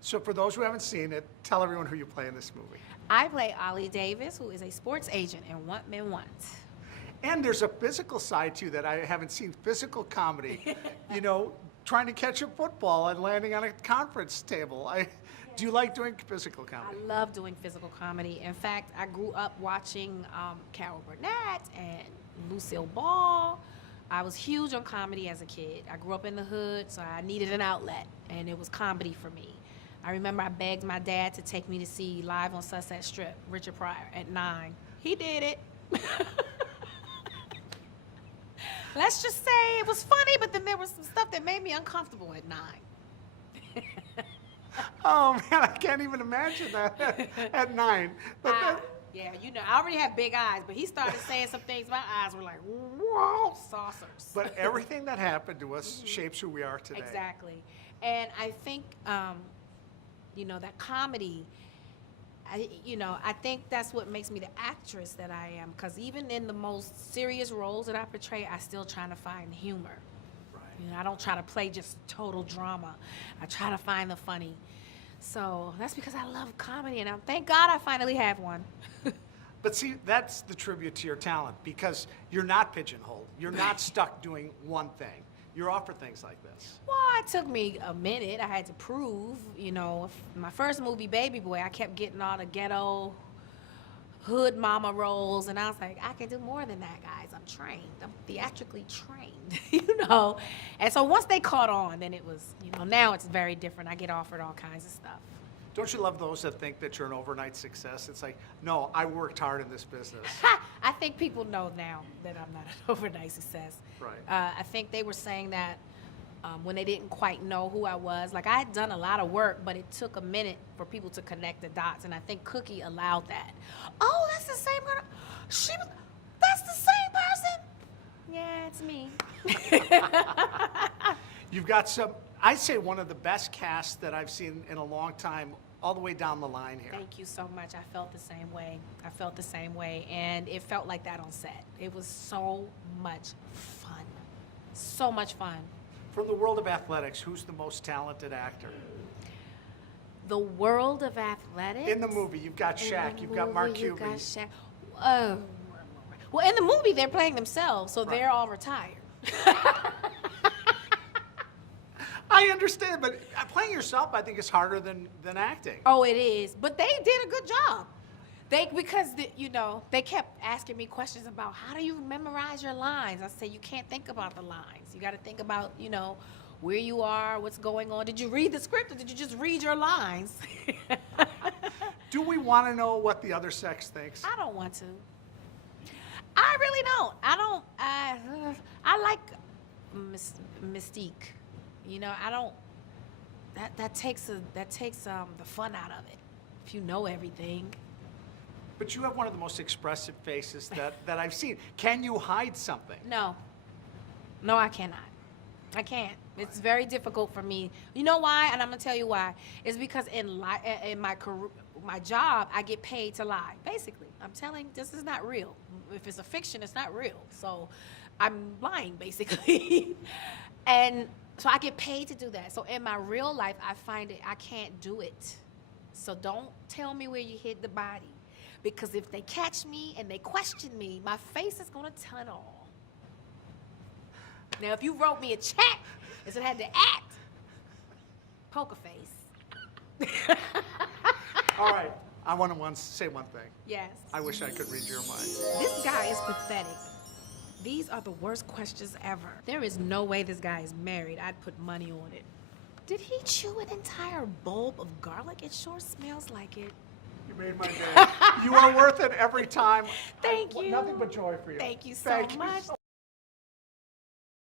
So for those who haven't seen it, tell everyone who you play in this movie. I play Ollie Davis, who is a sports agent in Want Men Want. And there's a physical side to you that I haven't seen, physical comedy. You know, trying to catch a football and landing on a conference table. Do you like doing physical comedy? I love doing physical comedy. In fact, I grew up watching Carol Burnett and Lucille Ball. I was huge on comedy as a kid. I grew up in the hood, so I needed an outlet, and it was comedy for me. I remember I begged my dad to take me to see Live on Sunset Strip, Richard Pryor, at 9. He did it. Let's just say it was funny, but then there was some stuff that made me uncomfortable at 9. Oh man, I can't even imagine that at 9. But yeah, you know, I already have big eyes, but he started saying some things. My eyes were like, whoa, saucers. But everything that happened to us shapes who we are today. Exactly. And I think, you know, that comedy, I think that's what makes me the actress that I am. Because even in the most serious roles that I portray, I still trying to find humor. Right. You know, I don't try to play just total drama. I try to find the funny. So that's because I love comedy, and thank God I finally have one. But see, that's the tribute to your talent, because you're not pigeonholed. You're not stuck doing one thing. You're offered things like this. Well, it took me a minute. I had to prove, you know, my first movie, Baby Boy, I kept getting all the ghetto hood mama roles, and I was like, I can do more than that, guys. I'm trained. I'm theatrically trained, you know. And so once they caught on, then it was, you know, now it's very different. I get offered all kinds of stuff. Don't you love those that think that you're an overnight success? It's like, no, I worked hard in this business. I think people know now that I'm not an overnight success. Right. I think they were saying that when they didn't quite know who I was. Like, I had done a lot of work, but it took a minute for people to connect the dots, and I think Cookie allowed that. Oh, that's the same girl. That's the same person. Yeah, it's me. You've got some, I'd say one of the best casts that I've seen in a long time, all the way down the line here. Thank you so much. I felt the same way. I felt the same way, and it felt like that on set. It was so much fun. So much fun. From the world of athletics, who's the most talented actor? The world of athletics? In the movie, you've got Shaq, you've got Mark Cuban. You've got Shaq. Well, in the movie, they're playing themselves, so they're all retired. I understand, but playing yourself, I think, is harder than acting. Oh, it is. But they did a good job. Because you know, they kept asking me questions about how do you memorize your lines. I said, you can't think about the lines. You got to think about, you know, where you are, what's going on. Did you read the script, or did you just read your lines? Do we want to know what the other sex thinks? I don't want to. I really don't. I like mystique. You know, I don't. That takes the fun out of it. If you know everything. But you have one of the most expressive faces that I've seen. Can you hide something? No, I cannot. I can't. It's very difficult for me. You know why? And I'm gonna tell you why. It's because in my career, my job, I get paid to lie. Basically, I'm telling this is not real. If it's a fiction, it's not real. So I'm lying, basically. And so I get paid to do that. So in my real life, I find I can't do it. So don't tell me where you hid the body. Because if they catch me and they question me, my face is gonna tell it all. Now, if you wrote me a check and said I had to act, poker face. All right, I want to say one thing. Yes. I wish I could read your mind. This guy is pathetic. These are the worst questions ever. There is no way this guy is married. I'd put money on it. Did he chew an entire bulb of garlic? It sure smells like it. You made my day. You are worth it every time. Thank you. Nothing but joy for you. Thank you so much.